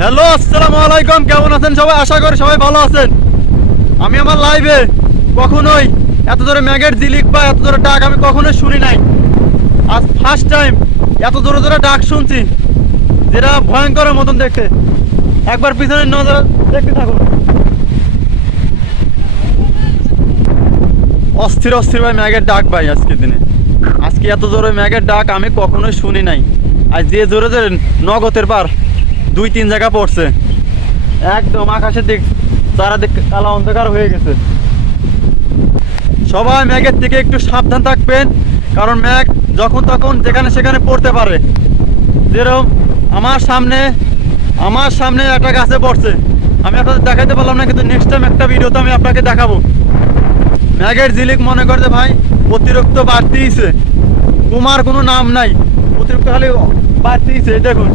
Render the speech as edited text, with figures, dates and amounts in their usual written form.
Hello, আসসালামু আলাইকুম। কেমন আছেন সবাই? আশা করি সবাই ভালো আছেন। আমি আমার লাইভে কখনোই এত জোরে ম্যাগের জিলিক বা এত জোরে ডাক আমি কখনোই শুনি নাই। আজ ফার্স্ট টাইম এত জোরে জোরে ডাক শুনছি, যেটা ভয়ঙ্করের মতন দেখতে। একবার পিছনে নজর দেখতে থাকুন। অস্থির অস্থির ভাই ম্যাগের ডাক ভাই আজকের দিনে। আজকে এত জোরে ম্যাগের ডাক আমি কখনোই শুনি নাই। আর যে জোরে জোরে নগদের পার 2-3 জায়গা পড়ছে, একদম আকাশের দিক চারাদিক কালো অন্ধকার হয়ে গেছে। সবাই ম্যাগের থেকে একটু সাবধান থাকবেন, কারণ ম্যাগ যখন তখন যেখানে সেখানে পড়তে পারে। যেরকম আমার সামনে একটা গাছে পড়ছে, আমি আপনাদের দেখাইতে পারলাম না, কিন্তু নেক্সট টাইম একটা ভিডিওতে আমি আপনাকে দেখাবো। ম্যাগের ঝিলিক মনে করতে ভাই অতিরিক্ত বাড়তিছে, কমার কোনো নাম নাই, অতিরিক্ত খালি বাড়তিছে। দেখুন